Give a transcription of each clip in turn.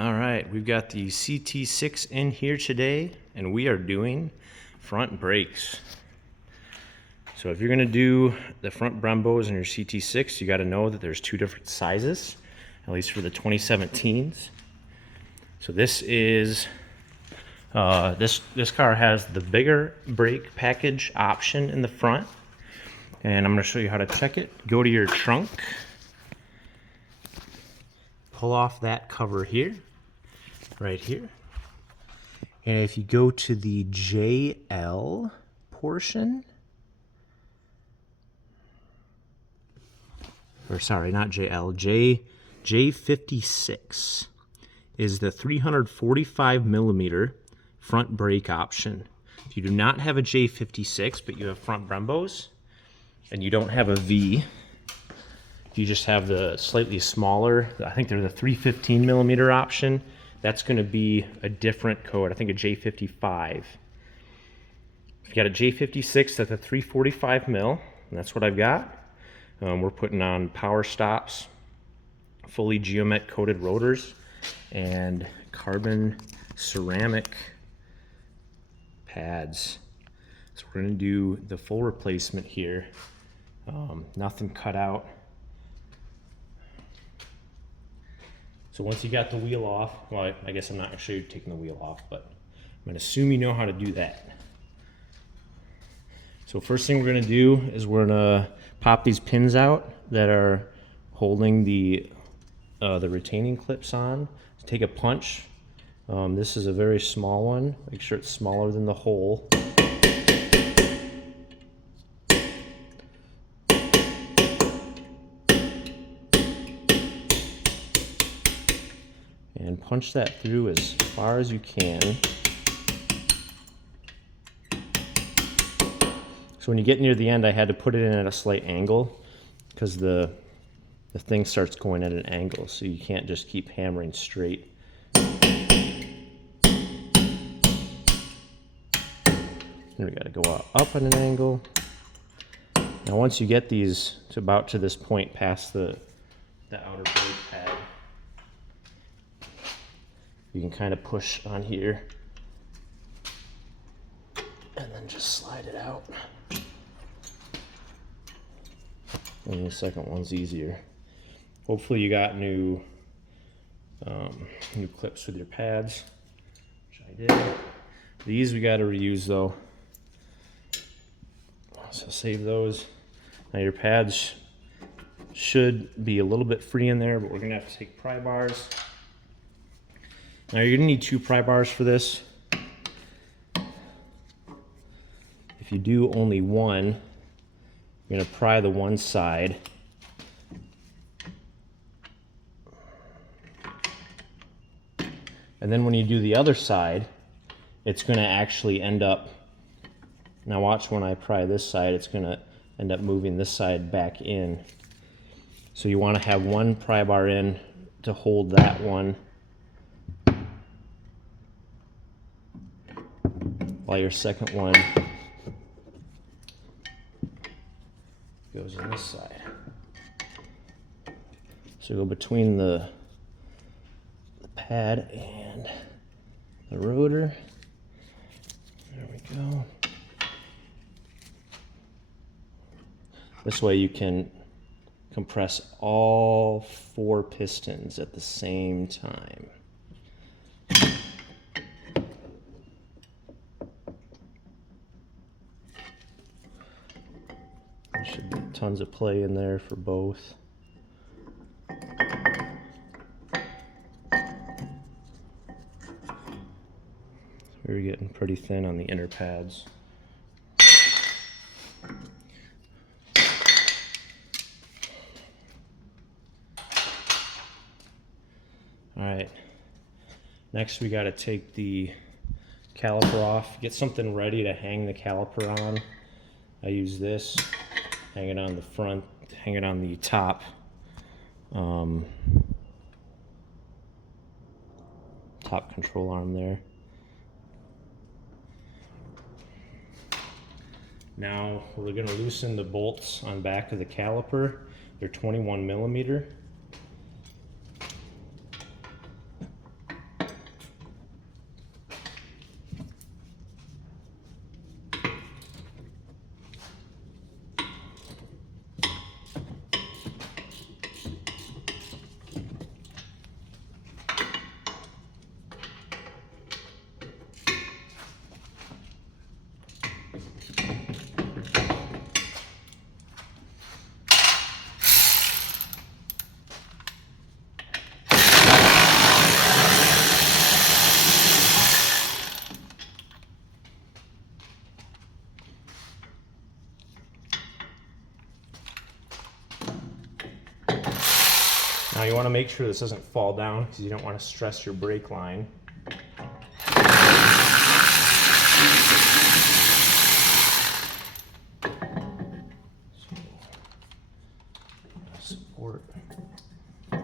All right, we've got the CT6 in here today, and we are doing front brakes. So if you're gonna do the front Brembos in your CT6, you gotta know that there's two different sizes, at least for the 2017s. So this is, this car has the bigger brake package option in the front, and I'm gonna show you how to check it. Go to your trunk, pull off that cover here, right here. And if you go to the JL portion, or sorry, not JL, J56 is the 345 millimeter front brake option. If you do not have a J56, but you have front Brembos, and you don't have a V, you just have the slightly smaller, I think they're the 315 millimeter option, that's going to be a different code, I think a J55. If you got a J56, that's a 345 mil, and that's what I've got. We're putting on power stops, fully geomet coated rotors, and carbon ceramic pads. So we're going to do the full replacement here, nothing cut out. So once you got the wheel off, well, I guess I'm not sure you're taking the wheel off, but I'm going to assume you know how to do that. So first thing we're going to do is we're going to pop these pins out that are holding the retaining clips on. Take a punch. This is a very small one. Make sure it's smaller than the hole. And punch that through as far as you can. So when you get near the end, I had to put it in at a slight angle because the thing starts going at an angle, so you can't just keep hammering straight. Then we got to go up at an angle. Now once you get these to about to this point past the outer brake pad, you can kind of push on here and then just slide it out. And the second one's easier. Hopefully you got new clips with your pads, which I did. These we got to reuse though, so save those. Now your pads should be a little bit free in there, but we're gonna have to take pry bars. Now you're gonna need two pry bars for this. If you do only one, you're gonna pry the one side. And then when you do the other side, it's gonna actually end up, now watch when I pry this side, it's gonna end up moving this side back in. So you wanna have one pry bar in to hold that one, while your second one goes on this side. So go between the pad and the rotor. There we go. This way you can compress all four pistons at the same time. There should be tons of play in there for both. We're getting pretty thin on the inner pads. All right, next we got to take the caliper off, get something ready to hang the caliper on. I use this, hang it on the front, hang it on the top top control arm there. Now we're going to loosen the bolts on back of the caliper. They're 21 millimeter. want to make sure this doesn't fall down because you don't want to stress your brake line. Support. There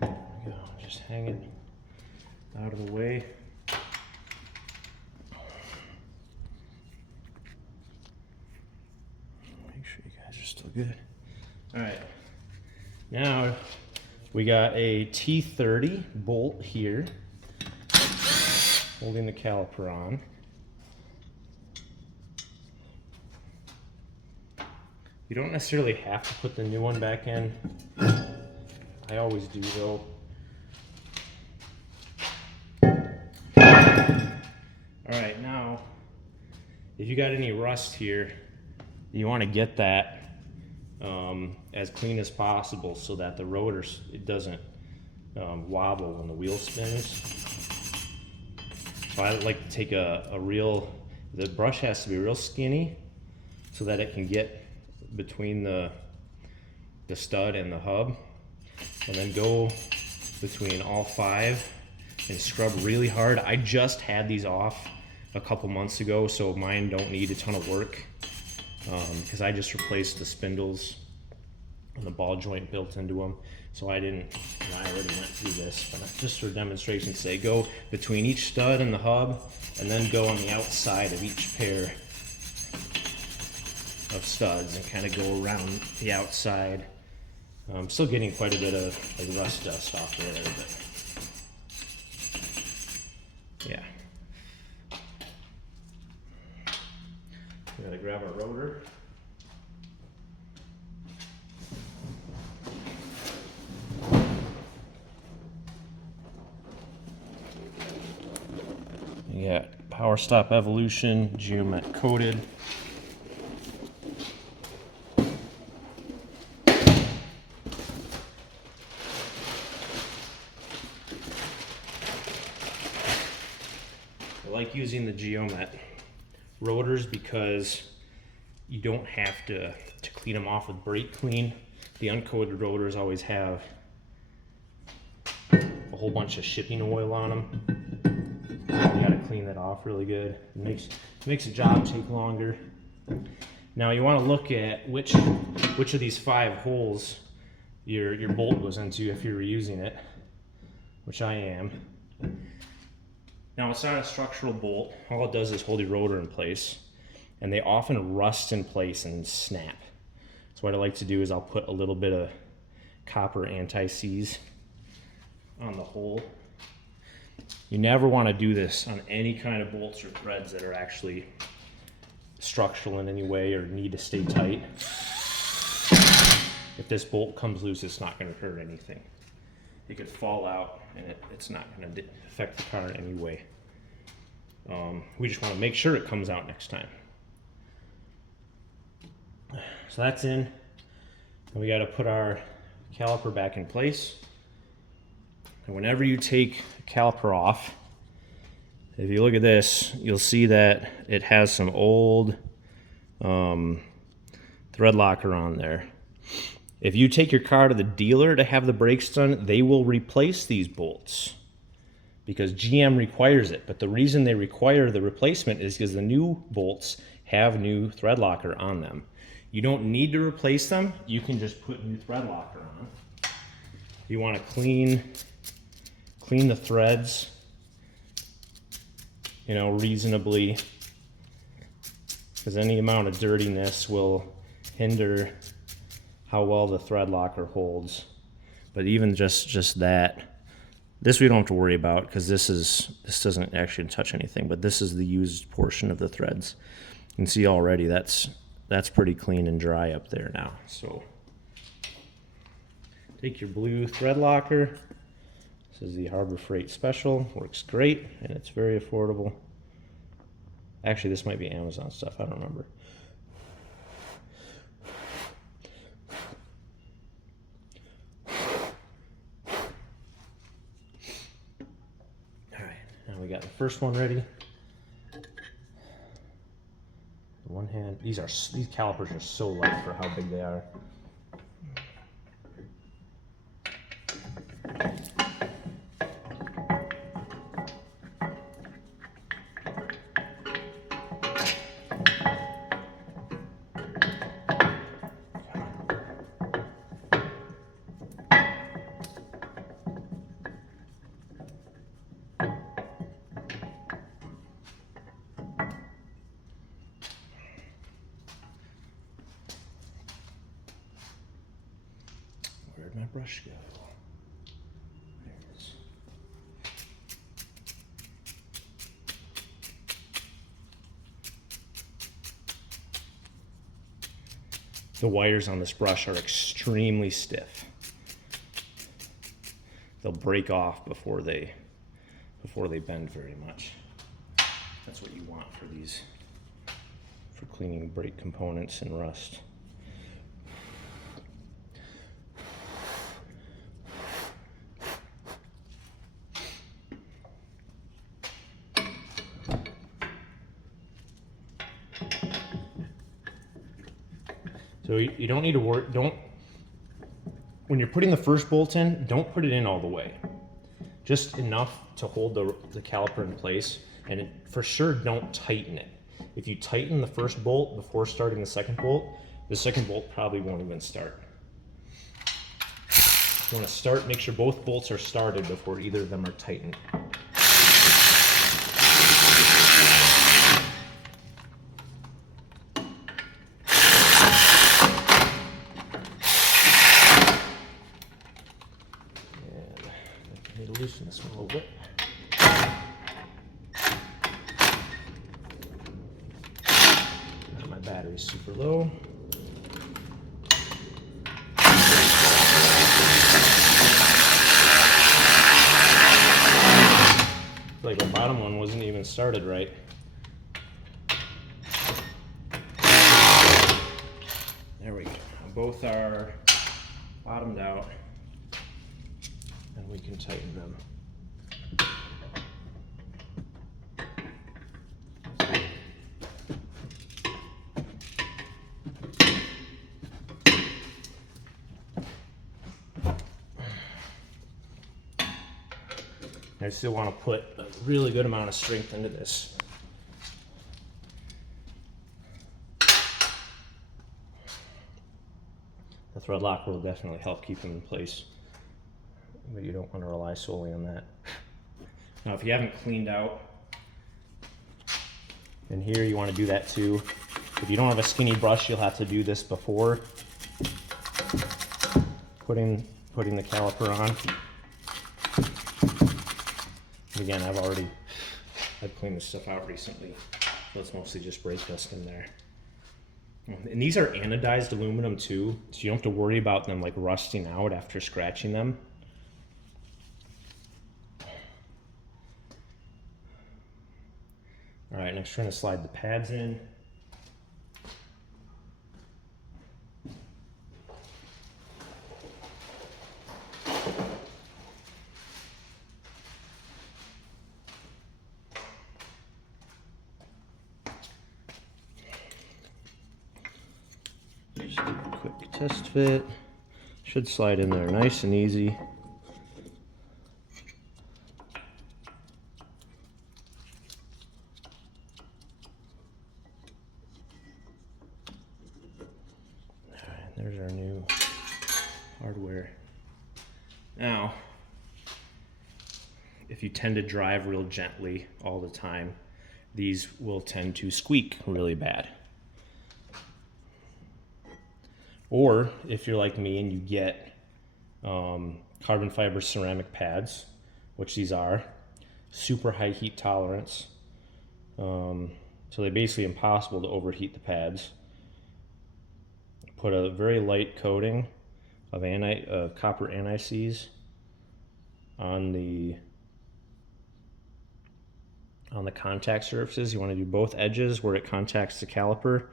we go. Just hang it out of the way. Make sure you guys are still good. All right. Now we got a T30 bolt here holding the caliper on. You don't necessarily have to put the new one back in. I always do though. All right, now, if you got any rust here, you want to get that as clean as possible so that the rotor, it doesn't wobble when the wheel spins. So I like to take the brush has to be real skinny so that it can get between the stud and the hub, and then go between all 5 and scrub really hard. I just had these off a couple months ago, so mine don't need a ton of work because I just replaced the spindles and the ball joint built into them. So I already went through this, but just for demonstration's sake, go between each stud and the hub, and then go on the outside of each pair of studs and kind of go around the outside. I'm still getting quite a bit of like rust dust off there, but yeah. We gotta grab our rotor. You got Power Stop Evolution, geomet coated. I like using the geomet rotors because you don't have to clean them off with brake clean. The uncoated rotors always have a whole bunch of shipping oil on them. You gotta clean that off really good. It makes the job take longer. Now you want to look at which of these 5 holes your bolt goes into if you're reusing it, which I am. Now it's not a structural bolt. All it does is hold your rotor in place, and they often rust in place and snap. So what I like to do is I'll put a little bit of copper anti-seize on the hole. You never want to do this on any kind of bolts or threads that are actually structural in any way or need to stay tight. If this bolt comes loose, it's not going to hurt anything. It could fall out and it's not going to affect the car in any way. We just want to make sure it comes out next time. So that's in. And we got to put our caliper back in place. And whenever you take the caliper off, if you look at this, you'll see that it has some old thread locker on there. If you take your car to the dealer to have the brakes done, they will replace these bolts because GM requires it. But the reason they require the replacement is because the new bolts have new thread locker on them. You don't need to replace them. You can just put new thread locker on. You want to clean the threads, you know, reasonably, because any amount of dirtiness will hinder how well the thread locker holds. But even just that, this we don't have to worry about because this doesn't actually touch anything, but this is the used portion of the threads. You can see already that's pretty clean and dry up there now. So take your blue thread locker. This is the Harbor Freight Special. Works great and it's very affordable. Actually, this might be Amazon stuff, I don't remember. Now we got the first one ready. One hand these calipers are so light for how big they are. Where'd my brush go? There it is. The wires on this brush are extremely stiff. They'll break off before they bend very much. That's what you want for these, for cleaning brake components and rust. So you don't need to worry, when you're putting the first bolt in, don't put it in all the way. Just enough to hold the caliper in place, and for sure don't tighten it. If you tighten the first bolt before starting the second bolt probably won't even start. You want to start, make sure both bolts are started before either of them are tightened. Loosen this one a little bit. Now my battery's super low. Like the bottom one wasn't even started right. There we go. Both are bottomed out. And we can tighten them. I still want to put a really good amount of strength into this. The thread locker will definitely help keep them in place, but you don't want to rely solely on that. Now, if you haven't cleaned out in here, you want to do that too. If you don't have a skinny brush, you'll have to do this before putting the caliper on. Again, I've cleaned this stuff out recently, so it's mostly just brake dust in there. And these are anodized aluminum too, so you don't have to worry about them like rusting out after scratching them. All right, next we're going to slide the pads in. Just do a quick test fit. Should slide in there nice and easy. There's our new hardware. Now, if you tend to drive real gently all the time, these will tend to squeak really bad. Or if you're like me and you get carbon fiber ceramic pads, which these are, super high heat tolerance, so they're basically impossible to overheat the pads. Put a very light coating of copper anti-seize on the contact surfaces. You want to do both edges where it contacts the caliper,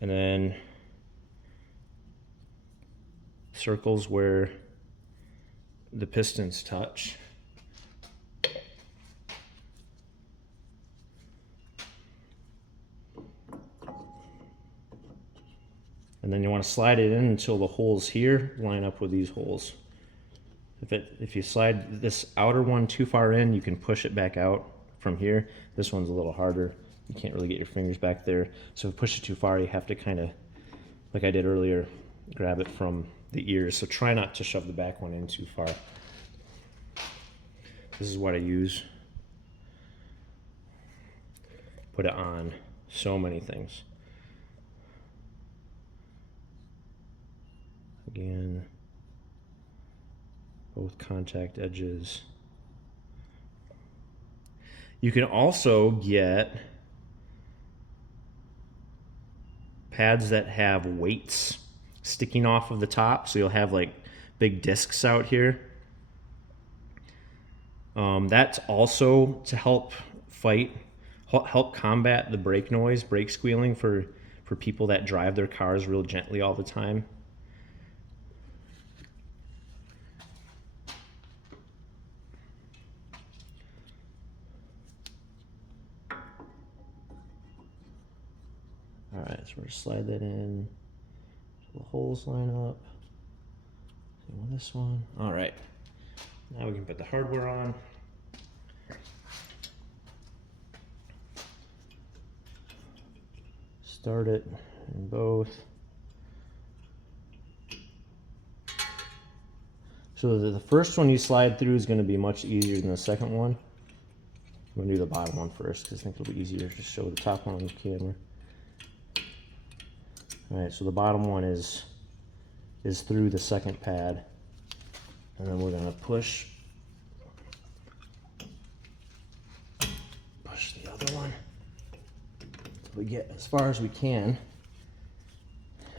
and then circles where the pistons touch. And then you want to slide it in until the holes here line up with these holes. If you slide this outer one too far in, you can push it back out from here. This one's a little harder. You can't really get your fingers back there. So if you push it too far, you have to kind of, like I did earlier, grab it from the ears. So try not to shove the back one in too far. This is what I use. Put it on so many things. Again, both contact edges. You can also get pads that have weights sticking off of the top, so you'll have like big discs out here. That's also to help combat the brake noise, brake squealing for people that drive their cars real gently all the time. All right, so we're gonna slide that in so the holes line up. Same with this one. All right, now we can put the hardware on. Start it in both. So the first one you slide through is going to be much easier than the second one. I'm going to do the bottom one first because I think it'll be easier to show the top one on the camera. All right, so the bottom one is through the second pad, and then we're going to push the other one until we get as far as we can,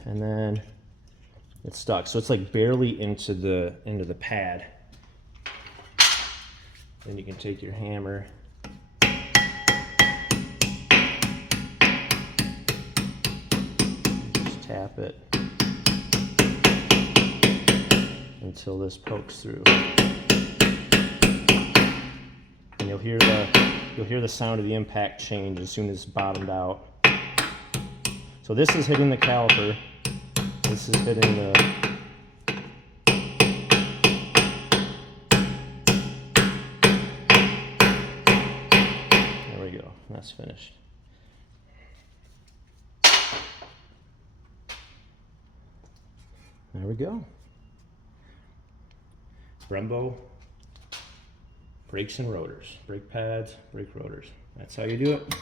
and then it's stuck. So it's like barely into the pad. Then you can take your hammer tap it until this pokes through, and you'll hear the sound of the impact change as soon as it's bottomed out. So this is hitting the caliper. This is hitting the there we go. That's finished. There we go. Brembo brakes and rotors. Brake pads, brake rotors. That's how you do it.